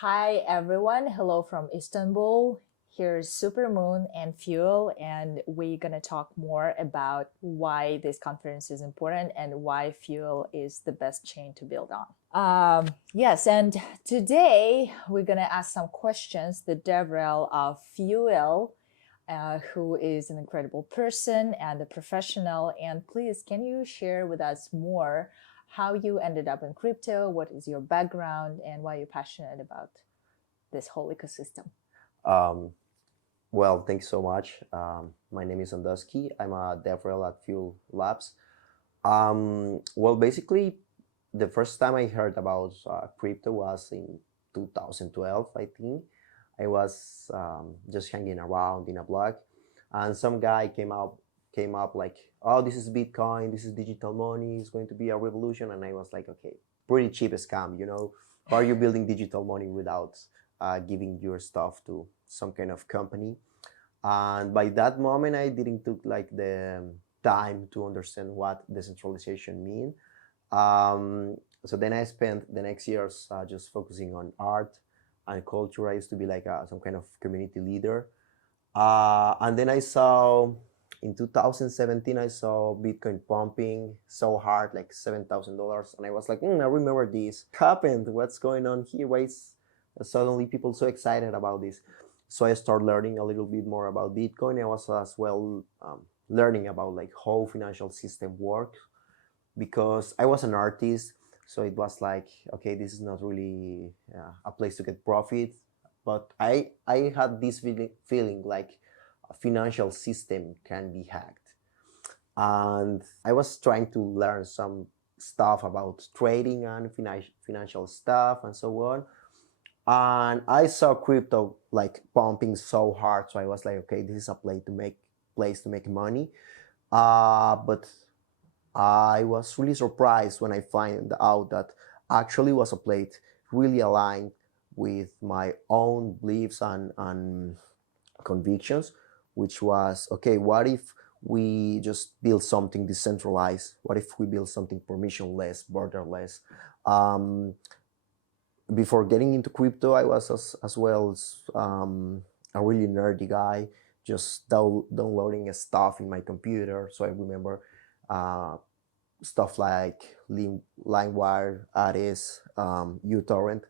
Hi everyone, hello from Istanbul. Here's Supermoon and Fuel, and we're gonna talk more about why this conference is important and why Fuel is the best chain to build on. Yes, and today we're gonna ask some questions. The DevRel of Fuel, who is an incredible person and a professional. And please, can you share with us more how you ended up in crypto, what is your background, and why you're passionate about this whole ecosystem? Well, thanks so much. My name is Sandusky. I'm a DevRel at Fuel Labs. Well, basically, the first time I heard about crypto was in 2012, I think. I was just hanging around in a blog, and some guy came up like, oh, this is Bitcoin, this is digital money, it's going to be a revolution. And I was like, okay, pretty cheap scam, you know. How are you building digital money without giving your stuff to some kind of company? And by that moment, I didn't took like the time to understand what decentralization mean. So then I spent the next years just focusing on art and culture. I used to be like some kind of community leader. And then I saw, in 2017, I saw Bitcoin pumping so hard, like $7,000. And I was like, I remember this happened. What's going on here? Why is suddenly people so excited about this? So I started learning a little bit more about Bitcoin. I was as well learning about like how financial system works, because I was an artist. So it was like, okay, this is not really a place to get profit. But I had this feeling like a financial system can be hacked. And I was trying to learn some stuff about trading and financial stuff and so on. And I saw crypto like pumping so hard. So I was like, okay, this is a place to make money. But I was really surprised when I find out that actually was a plate really aligned with my own beliefs and convictions, which was, okay, what if we just build something decentralized? What if we build something permissionless, borderless? Before getting into crypto, I was as well a really nerdy guy, just downloading stuff in my computer. So I remember stuff like LimeWire, Ares, uTorrent,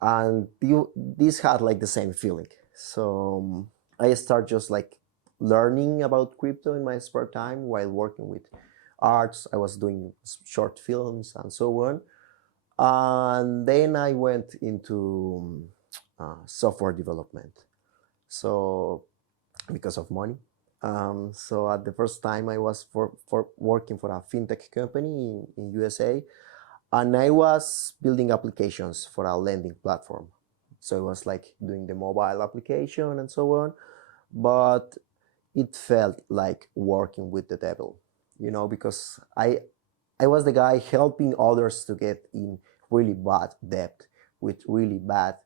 and this had like the same feeling. So I started just like learning about crypto in my spare time while working with arts. I was doing short films and so on. And then I went into software development. So because of money. So at the first time I was for working for a fintech company in USA, and I was building applications for a lending platform. So it was like doing the mobile application and so on, but it felt like working with the devil, you know, because I was the guy helping others to get in really bad debt with really bad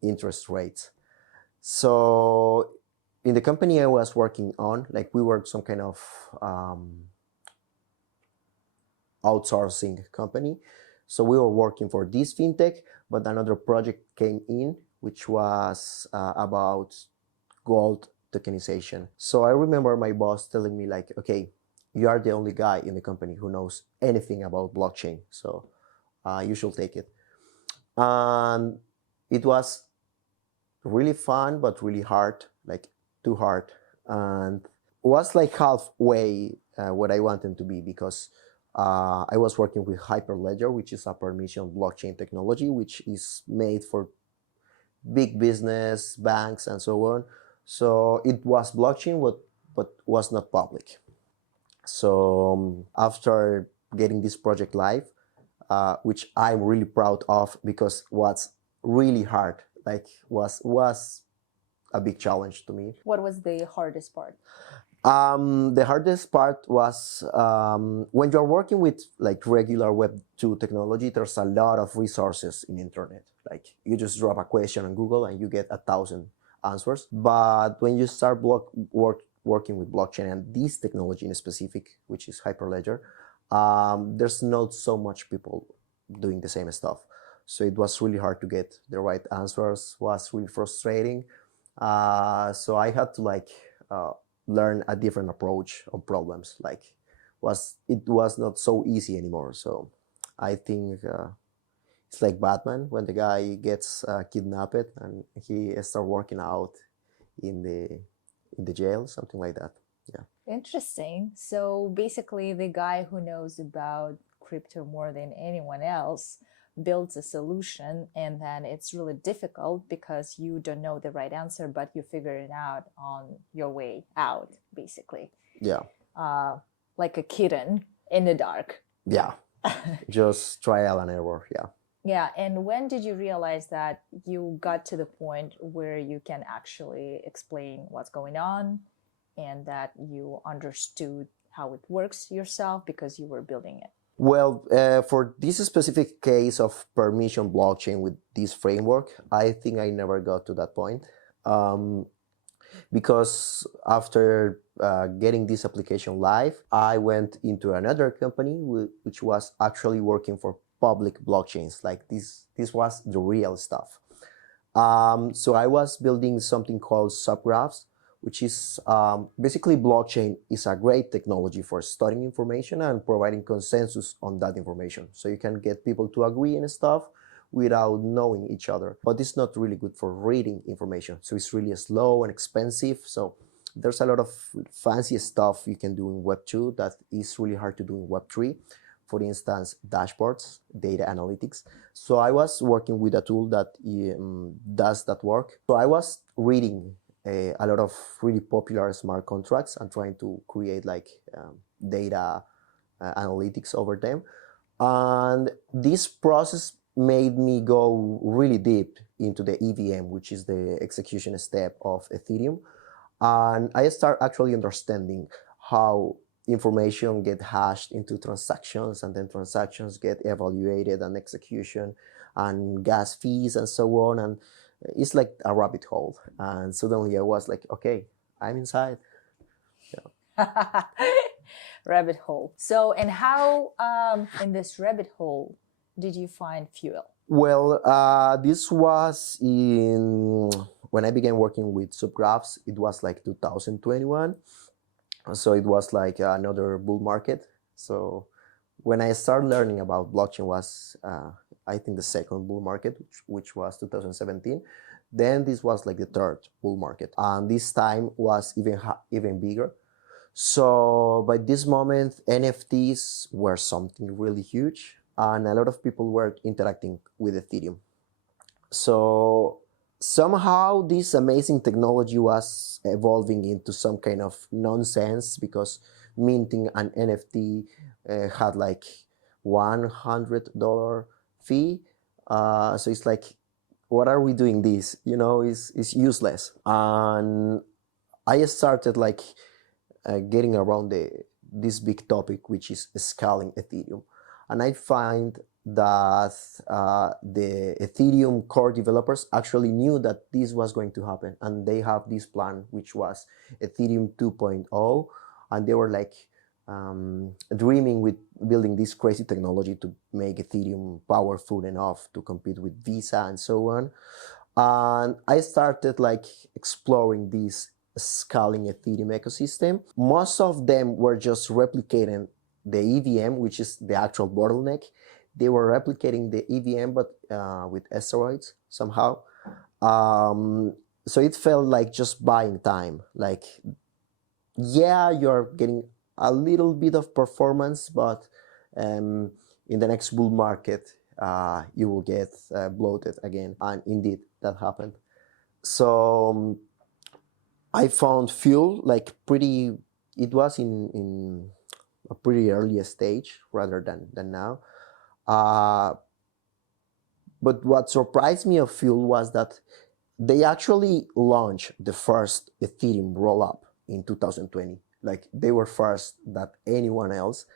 interest rates. So in the company I was working on, like we were some kind of outsourcing company. So we were working for this fintech, but another project came in, which was about gold tokenization. So I remember my boss telling me like, okay, you are the only guy in the company who knows anything about blockchain. So you should take it. And it was really fun, but really hard, like too hard. And was like halfway what I wanted to be, because I was working with Hyperledger, which is a permission blockchain technology, which is made for big business, banks, and so on. So it was blockchain, but was not public. So after getting this project live, which I'm really proud of, because what's really hard, like was a big challenge to me. What was the hardest part? The hardest part was when you're working with like regular Web2 technology, there's a lot of resources in internet. Like you just drop a question on Google and you get 1,000 answers. But when you start working with blockchain and this technology in specific, which is Hyperledger, there's not so much people doing the same stuff. So it was really hard to get the right answers, was really frustrating. So I had to uh, learn a different approach on problems. It was not so easy anymore. So I think it's like Batman when the guy gets kidnapped and he starts working out in the jail, something like that. Yeah. Interesting. So basically, the guy who knows about crypto more than anyone else builds a solution, and then it's really difficult because you don't know the right answer, but you figure it out on your way out, basically. Yeah. Like a kitten in the dark. Yeah. Just trial and error. Yeah. Yeah. And when did you realize that you got to the point where you can actually explain what's going on and that you understood how it works yourself because you were building it? Well, for this specific case of permission blockchain with this framework, I think I never got to that point. Because after getting this application live, I went into another company which was actually working for public blockchains. Like this was the real stuff. So I was building something called subgraphs, which is basically blockchain is a great technology for storing information and providing consensus on that information. So you can get people to agree and stuff without knowing each other. But it's not really good for reading information. So it's really slow and expensive. So there's a lot of fancy stuff you can do in Web2 that is really hard to do in Web3. For instance, dashboards, data analytics. So I was working with a tool that does that work. So I was reading a lot of really popular smart contracts and trying to create data analytics over them. And this process made me go really deep into the EVM, which is the execution step of Ethereum. And I start actually understanding how information get hashed into transactions, and then transactions get evaluated and execution and gas fees and so on. And it's like a rabbit hole. And suddenly I was like, okay, I'm inside. Yeah. Rabbit hole. So, and how in this rabbit hole did you find fuel? Well, this was when I began working with subgraphs. It was like 2021. So it was like another bull market. So when I started learning about blockchain was, I think, the second bull market, which was 2017. Then this was like the third bull market. And this time was even bigger. So by this moment, NFTs were something really huge. And a lot of people were interacting with Ethereum. So somehow this amazing technology was evolving into some kind of nonsense, because minting an NFT had like $100 fee. So it's like, what are we doing this? You know, it's useless. And I started getting around this big topic, which is scaling Ethereum. And I find that the Ethereum core developers actually knew that this was going to happen. And they have this plan, which was Ethereum 2.0. And they were dreaming with building this crazy technology to make Ethereum powerful enough to compete with Visa and so on. And I started exploring this scaling Ethereum ecosystem. Most of them were just replicating the EVM, which is the actual bottleneck. They were replicating the EVM, but with asteroids somehow. So it felt like just buying time. Yeah, you're getting a little bit of performance, but in the next bull market, you will get bloated again. And indeed, that happened. So I found fuel it was in a pretty early stage rather than now. But what surprised me of Fuel was that they actually launched the first Ethereum rollup in 2020. They were first than anyone else,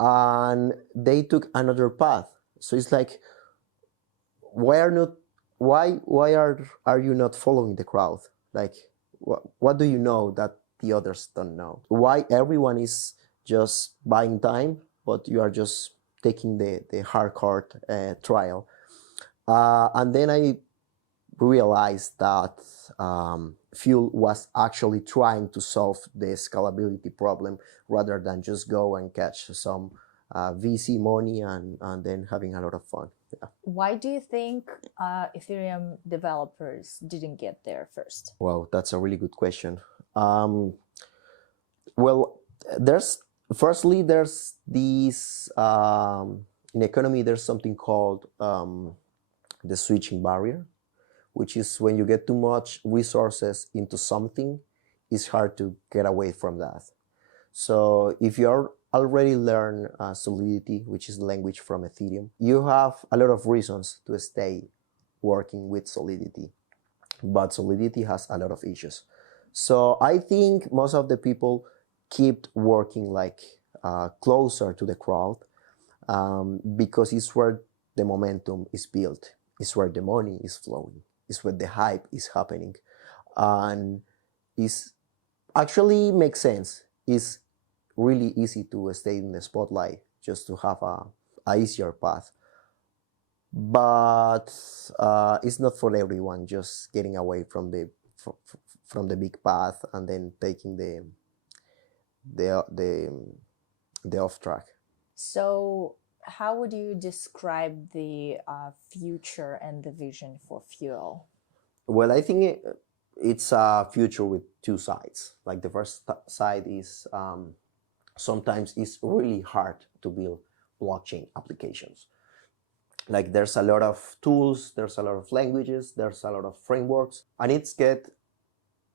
and they took another path. So it's like, why are you not following the crowd? What do you know that the others don't know? Why everyone is just buying time, but you are just taking the hardcore trial? And then I realized that Fuel was actually trying to solve the scalability problem rather than just go and catch some VC money and then having a lot of fun. Yeah. Why do you think Ethereum developers didn't get there first? Well, that's a really good question. Well, there's firstly there's these in economy there's something called the switching barrier, which is when you get too much resources into something, it's hard to get away from that. So if you're already learn Solidity, which is the language from Ethereum, you have a lot of reasons to stay working with Solidity, but Solidity has a lot of issues. So I think most of the people keep working like closer to the crowd because it's where the momentum is built, it's where the money is flowing, it's where the hype is happening, and it's actually makes sense. It's really easy to stay in the spotlight just to have a easier path. But it's not for everyone. Just getting away from the big path and then taking the off track. So how would you describe the future and the vision for Fuel? Well, I think it's a future with two sides. Like the first side is sometimes it's really hard to build blockchain applications. Like there's a lot of tools, there's a lot of languages, there's a lot of frameworks, and it's get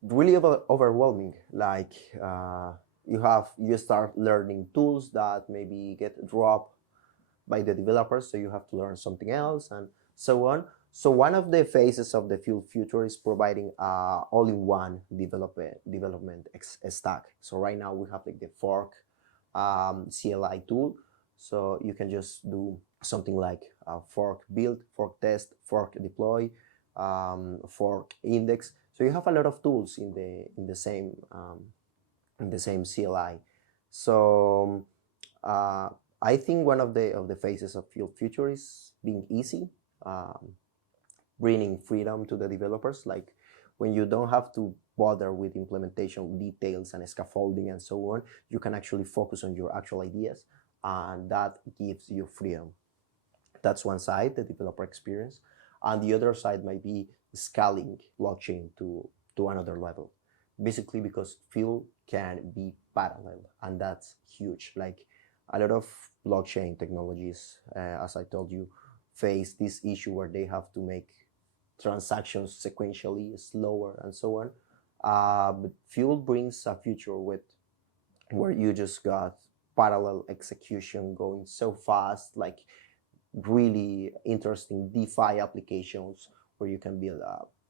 really overwhelming. Like you start learning tools that maybe get dropped by the developers, so you have to learn something else and so on. So one of the phases of the Fuel future is providing all-in-one development stack. So right now we have like the fork CLI tool. So you can just do something like fork build, fork test, fork deploy, fork index. So you have a lot of tools in the same CLI. So I think one of the phases of Fuel future is being easy, bringing freedom to the developers. Like when you don't have to bother with implementation details and scaffolding and so on, you can actually focus on your actual ideas, and that gives you freedom. That's one side, the developer experience. And the other side might be scaling blockchain to another level. Basically because Fuel can be parallel, and that's huge. Like a lot of blockchain technologies, as I told you, face this issue where they have to make transactions sequentially slower and so on. But Fuel brings a future where you just got parallel execution going so fast, like really interesting DeFi applications where you can build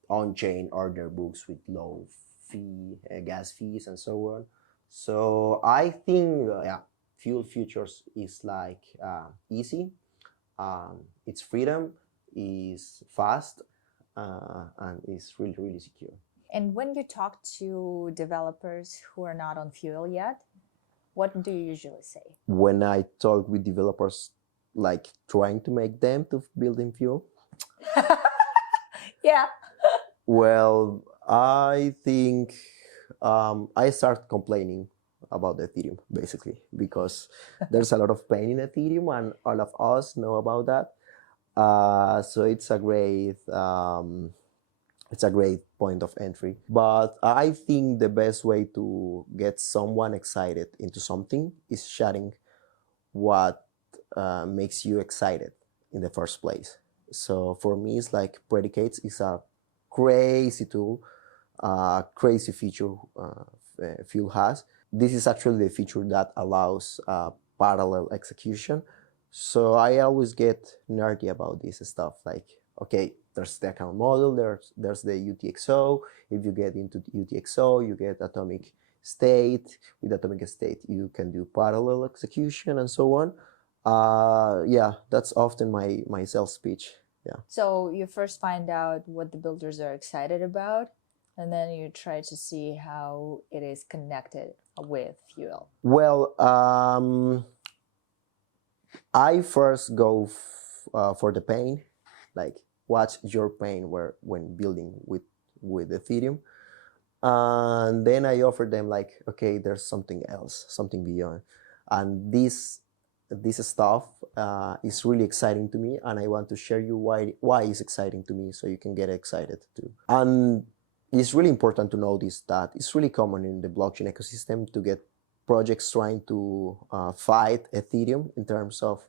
on-chain order books with low fee, gas fees, and so on. So I think, Fuel futures is like easy, it's freedom, is fast, and is really, really secure. And when you talk to developers who are not on Fuel yet, what do you usually say? When I talk with developers, like trying to make them to build in Fuel, yeah. well, I think I start complaining about Ethereum, basically, because there's a lot of pain in Ethereum, and all of us know about that. So it's a great point of entry. But I think the best way to get someone excited into something is sharing what makes you excited in the first place. So for me, it's like Predicates is a crazy tool, crazy feature Fuel has. This is actually the feature that allows parallel execution. So I always get nerdy about this stuff. Like, okay, there's the account model, there's the UTXO. If you get into UTXO, you get atomic state. With atomic state, you can do parallel execution and so on. Yeah, that's often my sales pitch. Yeah. So you first find out what the builders are excited about, and then you try to see how it is connected with Fuel. Well, I first go for the pain. Like, what's your pain when building with Ethereum. And then I offered them like, okay, there's something else, something beyond, and this stuff is really exciting to me, and I want to share you why it's exciting to me, so you can get excited too. And it's really important to notice that it's really common in the blockchain ecosystem to get projects trying to fight Ethereum in terms of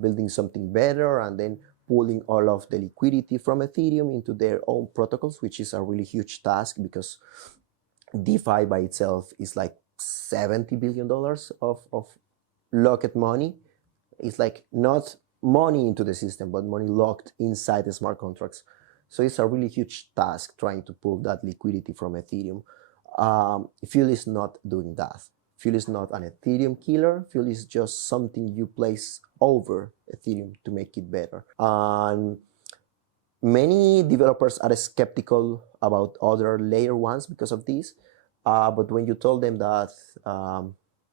building something better and then pulling all of the liquidity from Ethereum into their own protocols, which is a really huge task because DeFi by itself is like $70 billion of locked money. It's like not money into the system, but money locked inside the smart contracts. So it's a really huge task trying to pull that liquidity from Ethereum. Fuel is not doing that. Fuel is not an Ethereum killer. Fuel is just something you place over Ethereum to make it better. And many developers are skeptical about other layer ones because of this. But when you told them that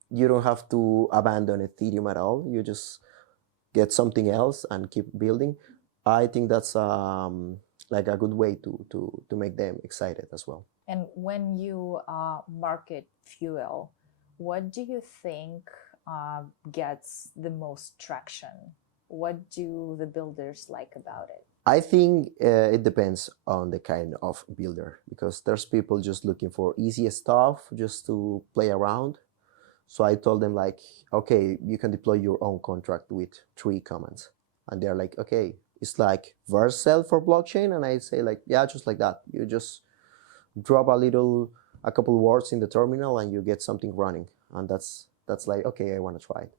you don't have to abandon Ethereum at all, you just get something else and keep building, I think that's like a good way to make them excited as well. And when you market Fuel, what do you think gets the most traction? What do the builders like about it? I think it depends on the kind of builder, because there's people just looking for easy stuff just to play around. So I told them like, okay, you can deploy your own contract with 3 commands. And they're like, okay, it's like Vercel for blockchain. And I say like, yeah, just like that. You just drop a couple words in the terminal and you get something running. And that's like, okay, I want to try it.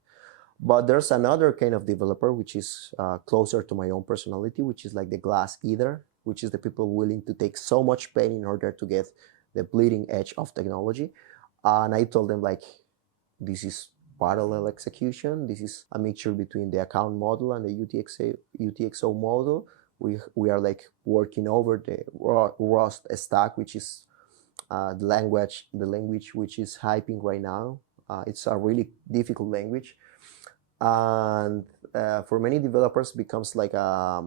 But there's another kind of developer which is closer to my own personality, which is like the glass eater, which is the people willing to take so much pain in order to get the bleeding edge of technology. And I told them like, this is parallel execution. This is a mixture between the account model and the UTXO model. We are like working over the Rust stack, which is the language which is hyping right now. It's a really difficult language. And for many developers becomes like a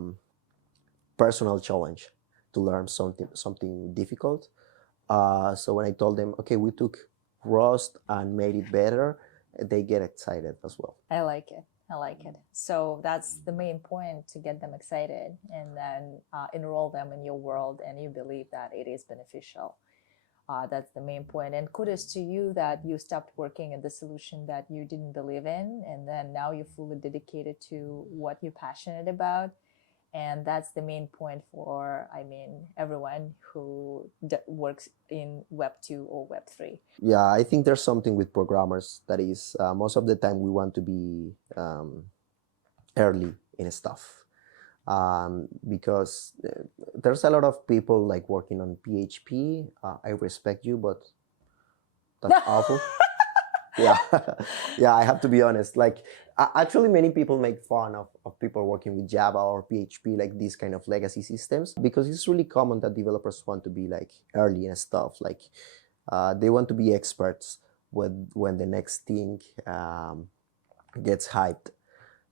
personal challenge to learn something difficult. So when I told them, okay, we took Rust and made it better, they get excited as well. I like it. I like it. So that's the main point, to get them excited and then enroll them in your world, and you believe that it is beneficial. That's the main point. And kudos to you that you stopped working in the solution that you didn't believe in, and then now you're fully dedicated to what you're passionate about. And that's the main point for, I mean, everyone who works in Web2 or Web3. Yeah, I think there's something with programmers that is, most of the time we want to be early in stuff. Because there's a lot of people like working on PHP. I respect you, but that's awful. Yeah, yeah, I have to be honest. Like, actually, many people make fun of people working with Java or PHP, like these kind of legacy systems, because it's really common that developers want to be like early and stuff. Like, they want to be experts when the next thing gets hyped.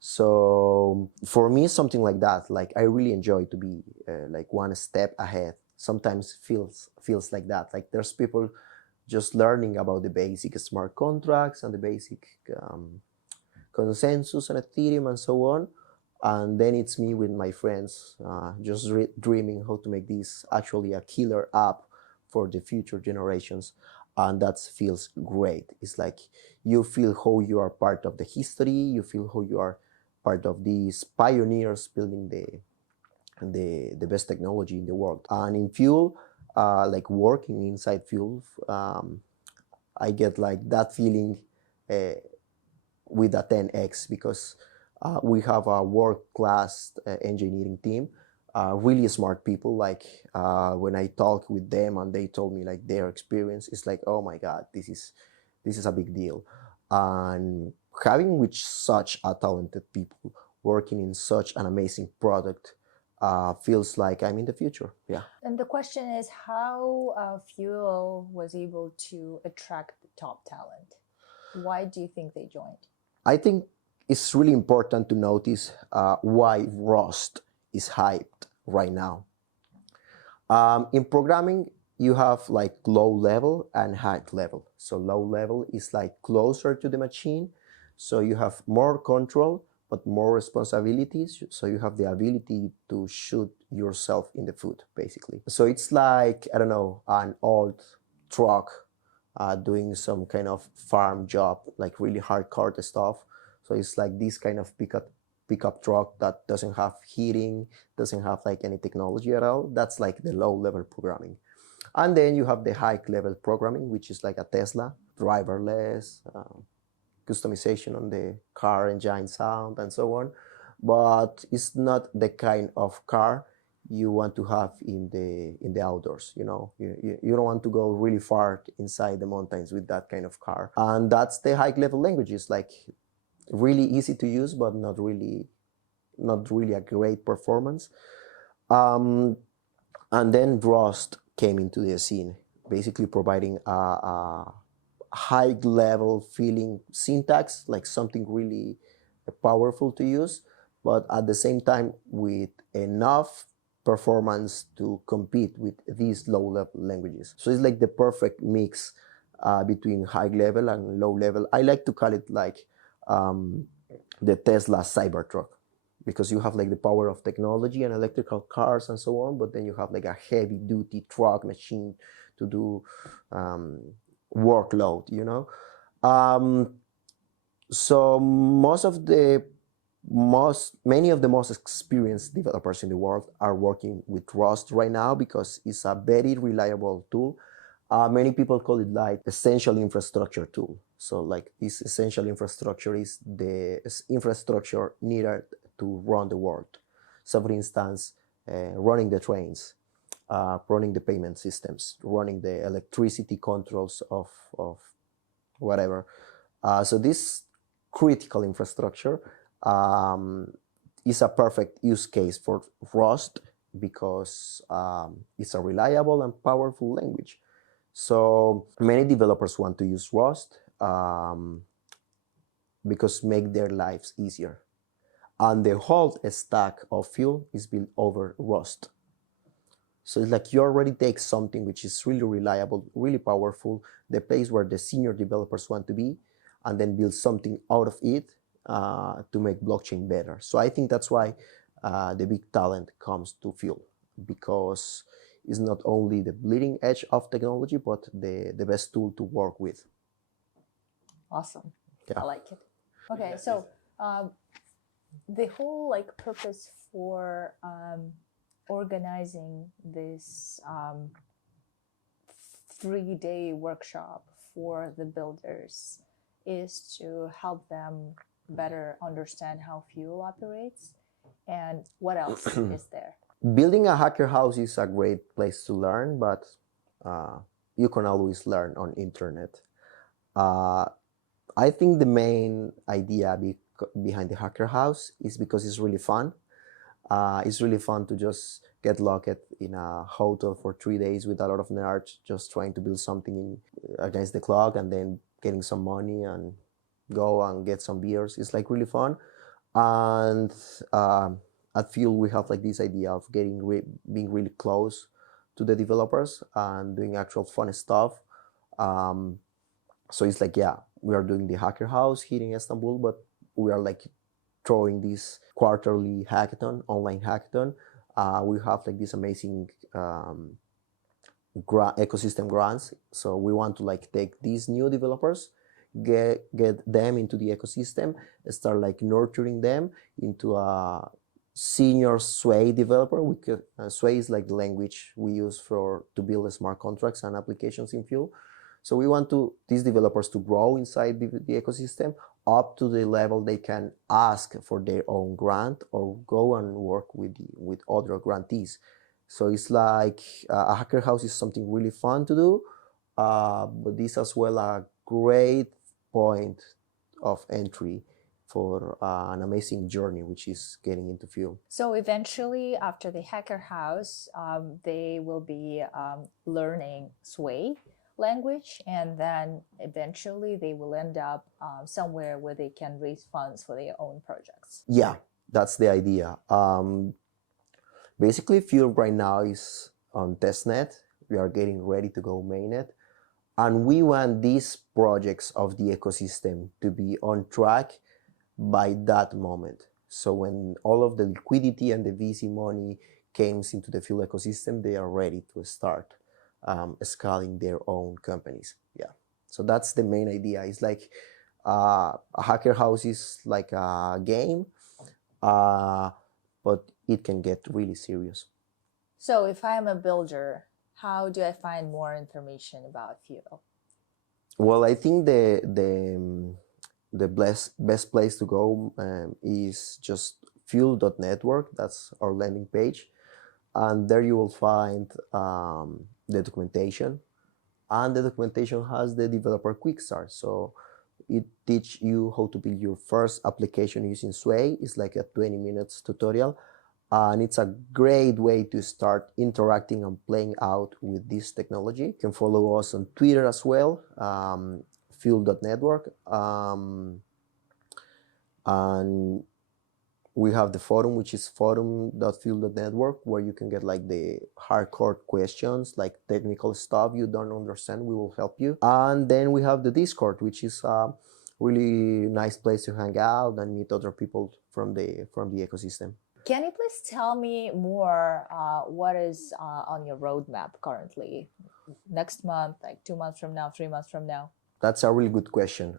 So for me, something like that, like I really enjoy to be like one step ahead. Sometimes feels like that. Like there's people just learning about the basic smart contracts and the basic consensus on Ethereum and so on. And then it's me with my friends just dreaming how to make this actually a killer app for the future generations. And that feels great. It's like you feel how you are part of the history. You feel how you are part of these pioneers building the best technology in the world. And in Fuel, like working inside Fuel, I get like that feeling with a 10x, because we have a world-class engineering team, really smart people. Like when I talk with them and they told me like their experience, it's like, oh my God, this is a big deal. And having with such a talented people working in such an amazing product feels like I'm in the future. Yeah. And the question is how Fuel was able to attract the top talent. Why do you think they joined? I think it's really important to notice why Rust is hyped right now. In programming, you have like low level and high level. So low level is like closer to the machine. So you have more control, but more responsibilities. So you have the ability to shoot yourself in the foot, basically. So it's like, I don't know, an old truck doing some kind of farm job, like really hardcore stuff. So it's like this kind of pickup truck that doesn't have heating, doesn't have like any technology at all. That's like the low level programming. And then you have the high level programming, which is like a Tesla, driverless, customization on the car engine sound and so on. But it's not the kind of car you want to have in the outdoors. You know, you don't want to go really far inside the mountains with that kind of car. And that's the high level languages, like really easy to use, but not really a great performance. And then Rust came into the scene, basically providing a high level feeling syntax, like something really powerful to use, but at the same time with enough performance to compete with these low level languages. So it's like the perfect mix between high level and low level. I like to call it like the Tesla Cybertruck, because you have like the power of technology and electrical cars and so on, but then you have like a heavy duty truck machine to do workload, you know. So many of the most experienced developers in the world are working with Rust right now because it's a very reliable tool. Many people call it like essential infrastructure tool. So like this essential infrastructure is the infrastructure needed to run the world. So for instance, running the trains, running the payment systems, running the electricity controls of whatever. So this critical infrastructure is a perfect use case for Rust because it's a reliable and powerful language. So many developers want to use Rust because make their lives easier. And the whole stack of Fuel is built over Rust. So it's like you already take something which is really reliable, really powerful, the place where the senior developers want to be, and then build something out of it to make blockchain better. So I think that's why the big talent comes to Fuel, because it's not only the bleeding edge of technology, but the best tool to work with. Awesome. Yeah. I like it. Okay, so the whole like purpose for organizing this 3-day workshop for the builders is to help them better understand how Fuel operates, and what else is there? Building a hacker house is a great place to learn, but you can always learn on internet. I think the main idea behind the hacker house is because it's really fun. It's really fun to just get locked in a hotel for 3 days with a lot of nerds just trying to build something against the clock, and then getting some money and go and get some beers. It's like really fun. And at Fuel, we have like this idea of being really close to the developers and doing actual fun stuff. So it's like, yeah, we are doing the hacker house here in Istanbul, but we are like throwing this quarterly hackathon, online hackathon. We have like this amazing ecosystem grants. So we want to like take these new developers, get them into the ecosystem, start like nurturing them into a senior Sway developer. Sway is like the language we use to build smart contracts and applications in Fuel. So we want these developers to grow inside the ecosystem up to the level they can ask for their own grant or go and work with other grantees. So it's like a hacker house is something really fun to do, but this as well a great point of entry for an amazing journey, which is getting into Fuel. So eventually, after the hacker house, they will be learning Sway language, and then eventually they will end up somewhere where they can raise funds for their own projects. Yeah, that's the idea. Basically, Fuel right now is on testnet. We are getting ready to go mainnet. And we want these projects of the ecosystem to be on track by that moment. So when all of the liquidity and the VC money comes into the Fuel ecosystem, they are ready to start scaling their own companies. Yeah. So that's the main idea. It's like a hacker house is like a game, but it can get really serious. So if I am a builder, how do I find more information about Fuel? Well, I think the best place to go is just fuel.network. That's our landing page. And there you will find the documentation. And the documentation has the developer quick start. So it teaches you how to build your first application using Sway. It's like a 20 minutes tutorial. And it's a great way to start interacting and playing out with this technology. You can follow us on Twitter as well, fuel.network. And we have the forum, which is forum.fuel.network, where you can get like the hardcore questions, like technical stuff you don't understand, we will help you. And then we have the Discord, which is a really nice place to hang out and meet other people from the ecosystem. Can you please tell me more what is on your roadmap currently? Next month, like 2 months from now, 3 months from now? That's a really good question.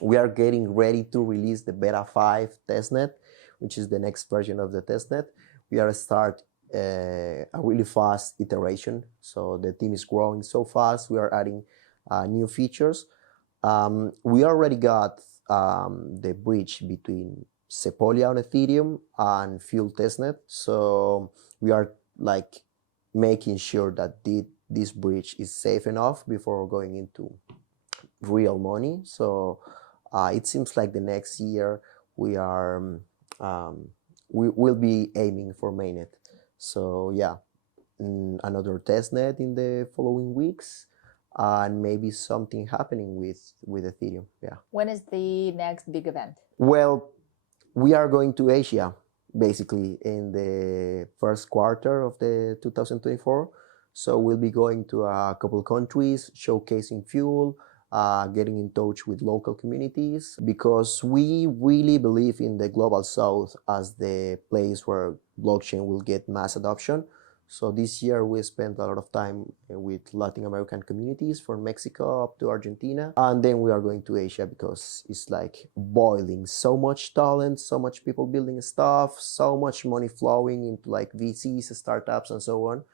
We are getting ready to release the Beta 5 testnet, which is the next version of the testnet. We are start a really fast iteration. So the team is growing so fast. We are adding new features. We already got the bridge between Sepolia on Ethereum and Fuel testnet. So we are like making sure that this bridge is safe enough before going into real money. So it seems like the next year we will be aiming for mainnet. So yeah, another testnet in the following weeks, and maybe something happening with Ethereum. Yeah. When is the next big event? Well, we are going to Asia basically in the first quarter of the 2024. So we'll be going to a couple of countries, showcasing Fuel, getting in touch with local communities, because we really believe in the global south as the place where blockchain will get mass adoption. So this year we spent a lot of time with Latin American communities from Mexico up to Argentina. And then we are going to Asia because it's like boiling. So much talent, so much people building stuff, so much money flowing into like VCs, startups, and so on.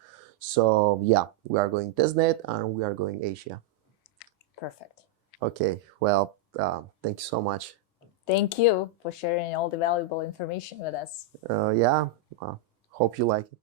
So yeah, we are going testnet and we are going Asia. Perfect. Okay, well, thank you so much. Thank you for sharing all the valuable information with us. Yeah, hope you like it.